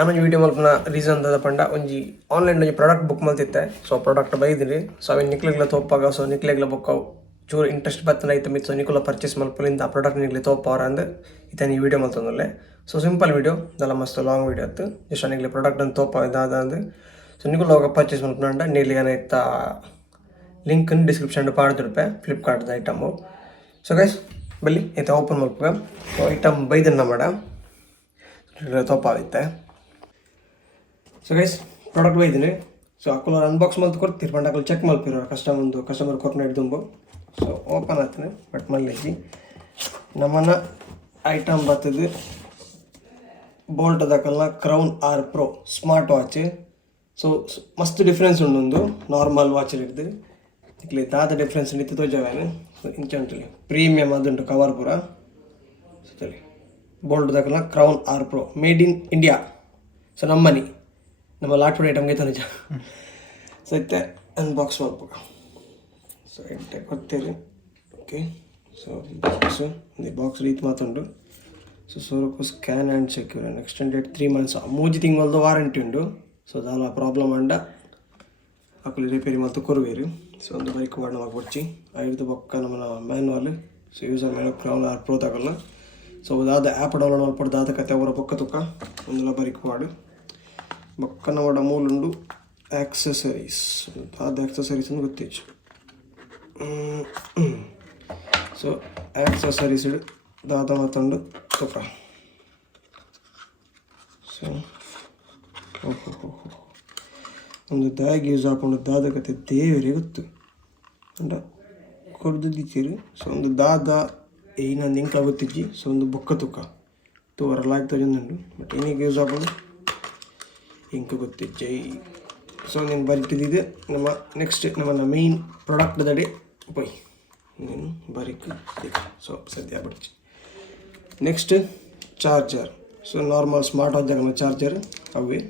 ಯಾನೊಂದು video ಮಲ್ಪನ reason ಅದ ಪಂಡ ಒಂಜಿ ಆನ್ಲೈನ್ ಒಂಜಿ ಪ್ರಾಡಕ್ಟ್ ಬುಕ್ ಮಲ್ತಿತ್ತೆ. ಸೊ ಪ್ರಾಡಕ್ಟ್ ಬೈದಿರಿ. ಸೊ ಅವೇನು ನಿಕ್ಲೆಗ್ಲ ತೋಪಾಗ ಸೊ ನಿಕ್ಲೆಗ್ಲ ಬುಕ್ ಚೂರು ಇಂಟ್ರೆಸ್ಟ್ ಬರ್ತನ ಐತೆ ಮಿತ್ ಸೊ ನಿಕುಲ ಪರ್ಚೇಸ್ ಮಲ್ಪಲಿಂದ ಆ ಪ್ರಾಡಕ್ಟ್ ನಿಕ್ಲೆ ತೋಪಾರ ಅಂದು ಇತನ ಈ ವಿಡಿಯೋ ಮಲ್ತಂದಲ್ಲೇ. ಸೊ ಸಿಂಪಲ್ ವಿಡಿಯೋ ದಲ್ಲ ಮಸ್ತ್ ಲಾಂಗ್ ವಿಡಿಯೋ ಆಯ್ತು. ಜಸ್ಟ್ ನಿಕ್ಲೆ ಪ್ರಾಡಕ್ಟ್ ಅನ್ನು ತೋಪ ಇದಾದ ಅಂದು ಸೊ ನಿಕುಲ ಹೋಗ ಪರ್ಚೇಸ್ ಮಲ್ಪನಂಡ ನೀಲಿಗನ ಇತ್ತ ಲಿಂಕ್ ಡಿಸ್ಕ್ರಿಪ್ಷನ್ ಪಾಡ್ದಿರ್ಪೆ ಫ್ಲಿಪ್ಕಾರ್ಟ್ದ ಐಟಮು. ಸೊ ಗೈಸ್ ಬಲ್ಲಿ ಐತೆ ಓಪನ್ ಮಲ್ಪಗ. ಸೊ ಐಟಮ್ ಬೈದನ್ನ ಮಾಡ ತೋಪಾವಿತ್ತೆ. ಸೊ ಗೈಸ್ ಪ್ರಾಡಕ್ಟ್ ಬೈದಿನಿ. ಸೊ ಅಕ್ಕಲವ್ರು ಅನ್ಬಾಕ್ಸ್ ಮಲ್ತು ಕೊಡ್ತೀರಿ ಪಂಡ ಅಕ್ಕಲು ಚೆಕ್ ಮಲ್ಪಿರೋ ಕಸ್ಟಮರ್ ಕೊರ್ನ ಹಿಡ್ದುಂಬು. ಸೊ ಓಪನ್ ಆಗ್ತೀನಿ ಬಟ್ ಮಲ್ಲಿಜಿ ನಮ್ಮನ್ನ ಐಟಮ್ ಬರ್ತದೆ ಬೋಲ್ಟ್ ಅದಕ್ಕಲ್ಲ Crown R Pro smart watch. So ಮಸ್ತ್ ಡಿಫ್ರೆನ್ಸ್ ಉಂಡು ನಾರ್ಮಲ್ ವಾಚಲ್ಲಿ ಹಿಡ್ದು ಇಕ್ಲಿ ದಾದ ಡಿಫ್ರೆನ್ಸ್ ನಿಂತು ತೋಜವೇನು. ಸೊ ಇಂಚ ಉಂಟು ಪ್ರೀಮಿಯಮ್ ಅದುಂಟು ಕವರ್ ಪೂರ. ಸೊ ತಳಿ ಬೋಲ್ಟ್ ಅದಕ್ಕಲ್ಲ Crown R Pro made in India. So ನಮ್ಮನಿ ನಮ್ಮ ಲಾಟ್ಪುಡಿ ಐಟಮ್ಗೆ ನಿಜ. ಸೊ ಇತ್ತೆ ಅನ್ಬಾಕ್ಸ್ ಮಾಡ್ಬೇಕು. ಸೊ ಎಂಟೆ ಕೊಡ್ತೀರಿ ಓಕೆ. ಸೊ ಬಾಕ್ಸು ಒಂದು ಬಾಕ್ಸ್ ರೀತಿ ಮಾತುಂಡು. ಸೊ ಸೋರಕ್ಕೂ scan and secure and extended 3 months 3 ತಿಂಗಳದ್ದು ವಾರಂಟಿ ಉಂಡು. ಸೊ ದಾಲ ಪ್ರಾಬ್ಲಮ್ ಅಂಡ ಅಕ್ಕಲಿ ರಿಪೇರಿ ಮತ್ತು ಕೊರುವೇರು. ಸೊ ಒಂದು ಬೈಕ್ ವಾಡ್ ನಮಗೆ ಕೊಡ್ಚಿ ಐದು ಬೊಕ್ಕ ನಮ್ಮ manual. So user manual Crown R Pro ತಗೊಳ್ಳ. ಸೊ ದಾದ ಆ್ಯಪ್ ಡೌನ್ಲೋಡ್ ಮಾಡ್ಬಿಟ್ಟು ದಾದ ಕತೆ ಅವರ ಬೊಕ್ಕ ತುಕ್ಕ ಒಂದೆಲ್ಲ ಬೈಕ್ ವಾಡು ಬೊಕ್ಕನ ವಾಡ ಮೂಲುಂಡು ಆಕ್ಸೆಸರೀಸ್. ದಾದ ಆಕ್ಸೆಸರೀಸ್ ಅಂತ ಗೊತ್ತಿಚ್ಚು. ಸೊ ಆಕ್ಸೆಸರೀಸ್ ದಾದ ಮಾತಂಡು ತುಕ್ಕ. ಸೊ ಒಂದು ದಾಗಿ ಯೂಸ್ ಹಾಕೊಂಡು ದಾದ ಕತೆ ದೇವರೇ ಗೊತ್ತು ಅಂಡ ಕೊಡ್ದಿದ್ದೀರಿ. ಸೊ ಒಂದು ದಾದ ಏನೊಂದು ಇಂಕ ಗೊತ್ತಿಜ್ಜಿ. ಸೊ ಒಂದು ಬೊಕ್ಕ ತುಕ್ಕ ತೂವರೆಲ್ಲ ಆಗ್ತದೆ ಬಟ್ ಏನಕ್ಕೆ ಯೂಸ್ ಹಾಕೊಂಡು ಇಂಕ ಗೊತ್ತಿಜ್ಜೈ. ಸೊ ನೀನು ಬರಿಕಿದ್ದಿದೆ ನಮ್ಮ ನೆಕ್ಸ್ಟ್ ನಮ್ಮನ್ನ ಮೇಯ್ನ್ ಪ್ರಾಡಕ್ಟ್ ದಡೆ ಬೈ ನೀನು ಬರಿಕ್. ಸೊ ಸದ್ಯ ಬಿಡ್ಚಿ next charger. So normal smart watch ಜಾಗ ಚಾರ್ಜರ್ ಅವೇ.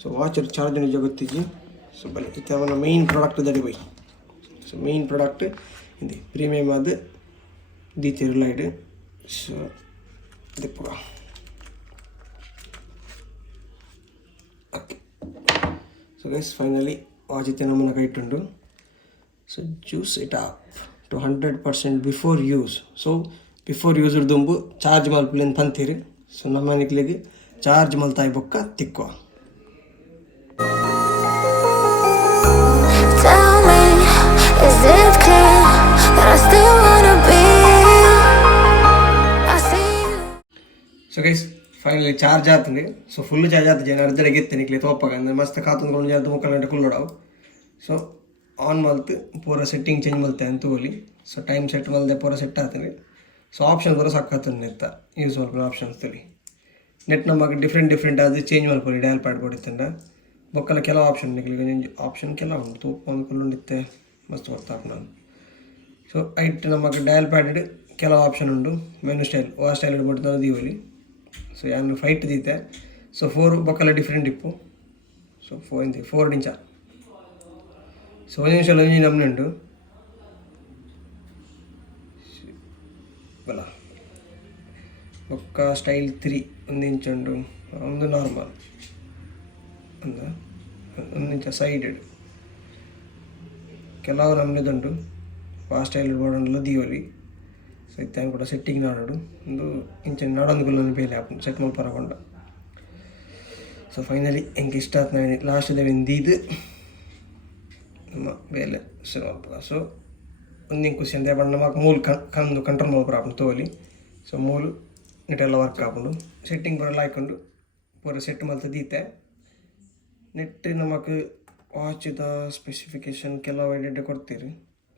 ಸೊ ವಾಚರ್ ಚಾರ್ಜ್ ನಿಜ ಗೊತ್ತಿಜ್ಜಿ. ಸೊ ಬಲಿ ಇತ್ತೆ ಅವನ ಮೇಯ್ನ್ ಪ್ರಾಡಕ್ಟ್ ದಡಿ ಬೈ. ಸೊ ಮೇಯ್ನ್ ಪ್ರಾಡಕ್ಟ್ ಇದು ಪ್ರೀಮಿಯಮ್ ಅದು ದೀತಿರು ಲೈಡ್. ಸೊ ದಿಪ್ಪ okay. So guys finally watch ಇತ್ತೆ ನಮ್ಮನ್ನ ಕೈಟುಂಡು. So juice it up to 100% before use. So before use ದುಂಬು ಚಾರ್ಜ್ ಮಲ್ಪಲಿಂದ ತಂತೀರಿ. ಸೊ ನಮ್ಮ ನಿಕ್ಲಿಗೆ ಚಾರ್ಜ್ ಮಲ್ತಾಯಿ ಬೊಕ್ಕ ತಿಕ್ಕುವ. So guys finally charge ಆತಂದು. So full charge ಆತ ಜನ ಅರ್ಧಡೆ ಗೆತ್ತೆ ನಿಕ್ಲಿ ತೋಪಾಗ ಅಂದ್ರೆ ಮಸ್ತ್ ಕಾತಂದ್ಕೊಂಡು ಜಾತ 3 ಗಂಟೆ ಕುಲ್ಲೋಡವು. ಸೊ ಆನ್ ಮಲ್ತು ಪೂರ ಸೆಟ್ಟಿಂಗ್ ಚೇಂಜ್ ಮಲ್ತೆ ಅಂತ ತೋಲಿ. ಸೊ ಟೈಮ್ ಸೆಟ್ ಮಲ್ದೆ ಪೂರ ಸೆಟ್ ಆಗ್ತದೆ. ಸೊ ಆಪ್ಷನ್ ಪೂರ ಸಾಕಾಗ್ತದೆ ನೆತ್ತ ಯೂಸ್ ಮಾಡ್ಕೊಂಡು ಆಪ್ಷನ್ಸ್ ತೋಲಿ ನೆಟ್ ನಮಗೆ ಡಿಫ್ರೆಂಟ್ ಅದು ಚೇಂಜ್ ಮಾಡ್ಕೊಳ್ಳಿ. ಡಯಲ್ ಪ್ಯಾಡ್ ಕೊಡುತ್ತಂಡ ಬೊಕ್ಕಲ್ಲ ಕೆಲವು ಆಪ್ಷನ್ ನಿಕ್ಲಿಗೆ ಆಪ್ಷನ್ ಕೆಲವು ಉಂಟು ತೂಪ ಒಂದು ಕುಲ್ಲುಂಡಿತ್ತೆ ಮಸ್ತ್ ಗೊತ್ತಾಪ ನಾನು. ಸೊ ಐಟ್ ನಮಗೆ ಡಯಲ್ ಪ್ಯಾಡ್ ಕೆಲವು ಆಪ್ಷನ್ ಉಂಟು. ಮೆನು ಸ್ಟೈಲ್ ಸ್ಟೈಲ್ ಇಡ್ಬಿಟ್ಟು ದೀವಲಿ. ಸೊ ಯಾನು 5 ದೀತೆ. ಸೊ 4 ಬೊಕ್ಕಲ್ಲ ಡಿಫ್ರೆಂಟ್ ಇಪ್ಪು. ಸೊ 4 ಇಂಚ. ಸೊ 1 ನಿಮಿಷ ನಮ್ಮನೆ ಉಂಟು ಬಲ ಬೊಕ್ಕ ಸ್ಟೈಲ್ 3 1 ಇಂಚ್ ಉಂಟು. ಒಂದು ನಾರ್ಮಲ್ ಒಂದು 1 ಇಂಚ ಸೈಡೆಡ್ ಕೆಲವು ನಮ್ಮನೆದುಂಟು. ಸ್ಟೈಲ್ ಇಡ್ಬೋಡಲ್ಲ ದೀವಲಿ. ಸೊ ಇತ್ತು ಕೂಡ ಸೆಟ್ಟಿಂಗ್ ನಾಡೋಡು ಒಂದು ಇಂಚ ನಾಡೊಂದು ಬೇಲೆ ಹಾಕೊಂಡು ಸೆಟ್ ಮಾಡಿ ಪರಕೊಂಡ. ಸೊ ಫೈನಲಿ ಹೆಂಗೆ ಇಷ್ಟ ಆಯ್ತು ನಾನು ಲಾಸ್ಟ್ ದೀದು ನಮ್ಮ ಬೇಲೆ ಶುರು ಮಾಡ್ಬೇಕು. ಸೊ ಒಂದಿನ ಖುಷಿ ಅಂತ ಬಣ್ಣ ನಮಗೆ ಮೂಲ ಕಂದು ಕಂಟ್ರೋಲ್ ಮಾಡ್ಬಾರ ಹಾಕೊಂಡು ತೋಲಿ. ಸೊ ಮೂಲು ನೆಟ್ಟೆಲ್ಲ ವರ್ಕ್ ಹಾಕೊಂಡು ಸೆಟ್ಟಿಂಗ್ ಬರೋಲ್ಲ ಹಾಕೊಂಡು ಪೂರ ಸೆಟ್ ಮಾಡ್ತಾ ದೀತೆ ನೆಟ್ ನಮಗೆ ವಾಚ್ದ ಸ್ಪೆಸಿಫಿಕೇಶನ್ ಕೆಲವು ಎಡಿಟ್ ಕೊಡ್ತೀರಿ.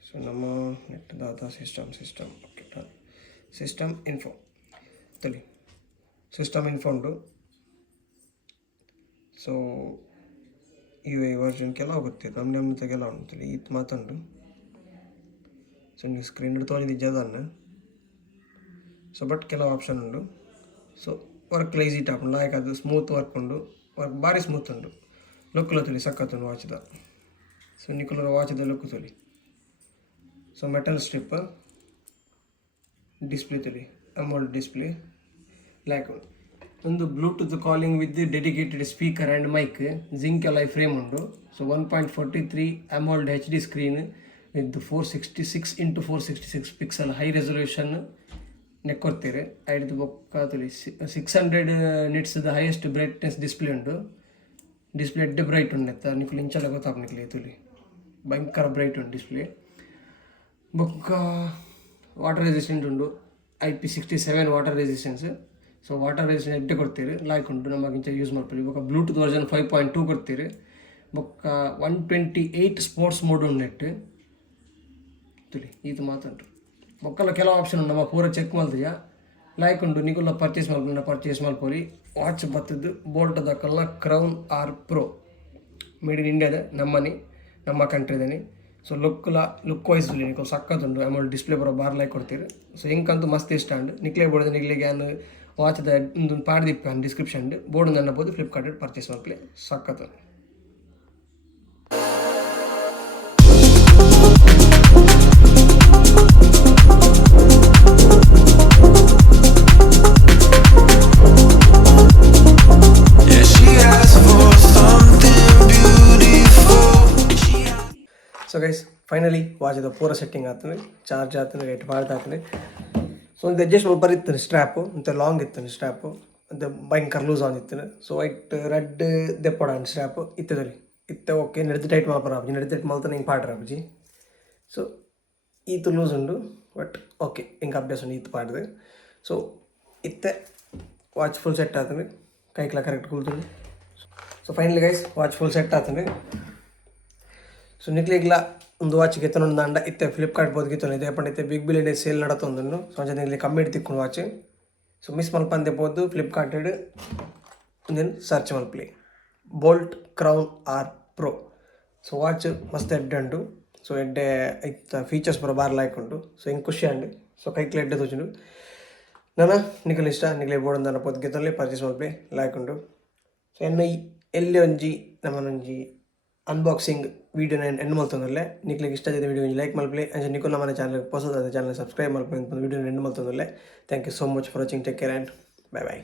ಸೊ ನಮ್ಮ ನೆಟ್ ದಾದ ಸಿಸ್ಟಮ್ ಓಕೆ ಸಿಸ್ಟಮ್ ಇನ್ಫೋ ತಲಿ ಸಿಸ್ಟಮ್ ಇನ್ಫೋ ಉಂಟು. ಸೊ UI ವರ್ಷನ್ ಕೆಲವು ಗೊತ್ತಿತ್ತು ನಮ್ಮತೆಗೆಲ್ಲ ಉಂಟು ಇದು ಮಾತುಂಟು. ಸೊ ನೀವು ಸ್ಕ್ರೀನ್ ಹಿಡಿದು ತೊಗೊಂಡಿದ್ದನ್ನು. ಸೊ ಬಟ್ ಕೆಲವು ಆಪ್ಷನ್ ಉಂಟು. ಸೊ ವರ್ಕ್ ಲೈಸಿ ಟಾಪ್ ಲಾಯ್ಕ್ ಅದು ಸ್ಮೂತ್ ವರ್ಕ್ ಉಂಟು. ವರ್ಕ್ ಭಾರಿ ಸ್ಮೂತ್ ಉಂಟು. ಲುಕ್ಲ ತೊಲಿ ಸಕ್ಕತ್ತುಂಡು ವಾಚ್ದ. ಸೊ ನಿಕುಲರ ವಾಚ್ದ ಲುಕ್ ತೊಲಿ. ಸೊ ಮೆಟಲ್ ಸ್ಟ್ರಿಪ್ ಡಿಸ್ಪ್ಲೇ ತೊಲಿ ಅಮೋಲ್ಡ್ ಡಿಸ್ಪ್ಲೇ ಲ್ಯಾಕ್ ಒಂದು Bluetooth calling with dedicated speaker and mic zinc alloy frame ಉಂಡು. So 1.43 AMOLED HD screen with 466x466 pixel high resolution ನೆಕ್ಕೊಡ್ತೀರಿ. ಐದು ಬೊಕ್ಕ ತುಲಿ 600 ನಿಟ್ಸ್ದ ಹೈಯೆಸ್ಟ್ ಬ್ರೈಟ್ನೆಸ್ ಡಿಸ್ಪ್ಲೇ ಉಂಟು. ಡಿಸ್ಪ್ಲೇ ಎಡ್ಡೆ ಬ್ರೈಟ್ ಉಂಡೆತ್ತ ನಿಕ್ಲಿ ಇಂಚಲ್ಲ ಗೊತ್ತಾಗ ನಿಕ್ಲಿ ತುಲಿ ಭಯಂಕರ ಬ್ರೈಟ್ ಉಂಟು ಡಿಸ್ಪ್ಲೇ. ಬೊಕ್ಕ ವಾಟರ್ ರೆಸಿಸ್ಟೆಂಟ್ ಉಂಡು, IP67 water resistance. So water resistant ಎಡ್ಡೆ ಕೊಡ್ತೀರಿ ಲಾಯ್ಕ್ ಉಂಟು ನಮಗಿಂಚ ಯೂಸ್ ಮಾಡ್ತೀವಿ. ಬೊಕ್ಕ ಬ್ಲೂಟೂತ್ ವರ್ಷನ್ 5.2 ಕೊಡ್ತೀರಿ. ಬೊಕ್ಕ 128 ಸ್ಪೋರ್ಟ್ಸ್ ಮೋಡ್ ಉಂಡು ನೆಟ್ ತುಲಿ ಇದು ಮಾತುಂಟು. ಬೊಕ್ಕಲ್ಲ ಕೆಲವು ಆಪ್ಷನ್ ಉಂಡು ನಮ್ಮ ಪೂರ ಚೆಕ್ ಮಾಡ್ತೀಯ ಲಾಯ್ಕ್ ಉಂಟು ನಿಗುಲ್ಲ ಪರ್ಚೇಸ್ ಮಲ್ಪೊಲಿ. ವಾಚ್ ಬತ್ತದ್ದು ಬೋಲ್ಟ್ ದಕ್ಕಲ್ಲ Crown R Pro made in ಇಂಡಿಯಾದ ನಮ್ಮ ಕಂಟ್ರಿದೇನೆ. ಸೊ ಲುಕ್ ವೈಸ್ ನಿಮಗೆ ಸಕ್ಕತ್ತುಂಟು. AMOLED ಡಿಸ್ಪ್ಲೇ ಬರೋ ಬಾರ್ಲಾಗಿ ಕೊಡ್ತೀರಿ. ಸೊ ಹೆಂಗಂತೂ ಮಸ್ತ್ ಇಷ್ಟ ಉಂಡು. ನಿಕ್ಲೇ ಬೋರ್ಡ್ ನಿಕ್ಲಿಗೆ ನಾನು ವಾಚ್ದ ಒಂದು ಪಾಡ್ದಿಪ್ಪ ಡಿಸ್ಕ್ರಿಪ್ಷನ್ ಬೋರ್ಡ್ ಅನ್ನಬೋದು ಫ್ಲಿಪ್ಕಾರ್ಟ್ ಪರ್ಚೇಸ್ ಮಾಡ್ಲಿ ಸಕ್ಕತ್ತು. ಸೊ ಗೈಸ್ ಫೈನಲಿ ವಾಚ್ದ ಪೂರ ಸೆಟ್ಟಿಂಗ್ ಆಗ್ತದೆ, ಚಾರ್ಜ್ ಆಗ್ತದೆ, ರೇಟ್ ಬಾಳ್ದು ಆಗ್ತದೆ. ಸೊ ಒಂದು ಅಡ್ಜಸ್ಟ್ಮೆಂಟ್ ಬರೀತಾನೆ ಸ್ಟ್ರ್ಯಾಪು ಅಂತ ಲಾಂಗ್ ಇತ್ತಾನೆ ಸ್ಟ್ರ್ಯಾಪು ಅಂತ ಭಯಂಕರ ಲೂಸ್ ಆಗಿತ್ತಾನೆ. ಸೊ ವೈಟ್ ರೆಡ್ ದೆಪ್ಪಡ ಸ್ಟ್ರ್ಯಾಪು ಇತ್ತದ್ರಿ ಇತ್ತ ಓಕೆ ನಡೆದು ಟೈಟ್ ಮಾಡ್ಬಾರ ನಡೆದು ಟೈಟ್ ಮಾಡ್ತಾನೆ ಹಿಂಗೆ ಪಾಡ್ರ ಅಪ್ಪಾಜಿ. ಸೊ ಈತು ಲೂಸ್ ಉಂಡು ಬಟ್ ಓಕೆ ಹಿಂಗೆ ಅಭ್ಯಾಸ ಉಂಡು ಈತು ಪಾಡ್ದು. ಸೊ ಇತ್ತೆ ವಾಚ್ ಫುಲ್ ಸೆಟ್ ಆಗ್ತದೆ, ಕೈಕ್ಲ ಕರೆಕ್ಟ್ ಕೂಲ್ತದೆ. So finally guys watch full set ಆಗ್ತದೆ. ಸೊ ನಿಕ್ಲಿಗ್ಲ ಒಂದು ವಾಚ್ಗೆ ಎತ್ತನೊಂದು ದಂಡ ಇತ್ತೆ ಫ್ಲಿಪ್ಕಾರ್ಟ್ ಬೋದು ಗಿತ್ತೊಂದು ಇದೆ ಪಂಡಿತ್ತೆ ಬಿಗ್ ಬಿಲಿಯನ್ ಡೇ ಸೇಲ್ ನಡತೊಂದು ಸಂಜೆ ನಿಗ್ಲಿ ಕಮ್ಮಿ ತಿಕ್ಕೊಂಡು ವಾಚ್. ಸೊ ಮಿಸ್ ಮಲ್ಪಂದೆ ಬೋದು ಫ್ಲಿಪ್ಕಾರ್ಟ್ ಒಂದೇನು ಸರ್ಚ್ ಮಲ್ಪಲಿ Bolt Crown R Pro. So watch ಮಸ್ತ್ ಎಡ್ಡೆ ಉಂಟು. ಸೊ ಎಡ್ಡೆ ಇತ್ತ ಫೀಚರ್ಸ್ ಬರೋ ಬಾರ್ ಲಾಯ್ಕ್ ಉಂಟು. ಸೊ ಹಿಂಗೆ ಖುಷಿ ಅಂಡು. ಸೊ ಕೈಕ್ಲೆ ಎಡ್ಡೆ ತೋಚುಂಡು ನಾನು ನಿಖಲ್ ಇಷ್ಟ ನಿಕ್ಲೆ ಬೋರ್ಡ್ ದಂಡ ಬೋದು ಗಿತ್ತಲ್ಲಿ ಪರ್ಚೇಸ್ ಮಲ್ಪಲಿ ಲಾಯ್ಕ್ ಉಂಟು. ಸೊ ಎನ್ನು ಎಲ್ಲಿ ಒಂಜಿ ನಮ್ಮನೊಂಜಿ ಅನ್ಬಾಕ್ಸಿಂಗ್ ವೀಡಿಯೋನ ಎಂಡ್ ಮಲ್ತೊಂದುಲ್ಲೆ ನಿಕ್ಲಿಗೆ ಇಷ್ಟ ಆದ ವೀಡಿಯೋ ಲೈಕ್ ಮಲ್ಪಲಿ ಅಂಚೆ ನಿಖಲ್ ನಮ್ಮ ಚಾನಲ್ ಹೊಸದಾದ ಚಾನಲ್ ಸಬ್ಸ್ಕ್ರೈಬ್ ಮಲ್ಪಲಿ ವೀಡಿಯೋ ಎಂಡ್ ಮಲ್ತೊಂದುಲ್ಲೆ. Thank you so much for watching. Take care and bye by.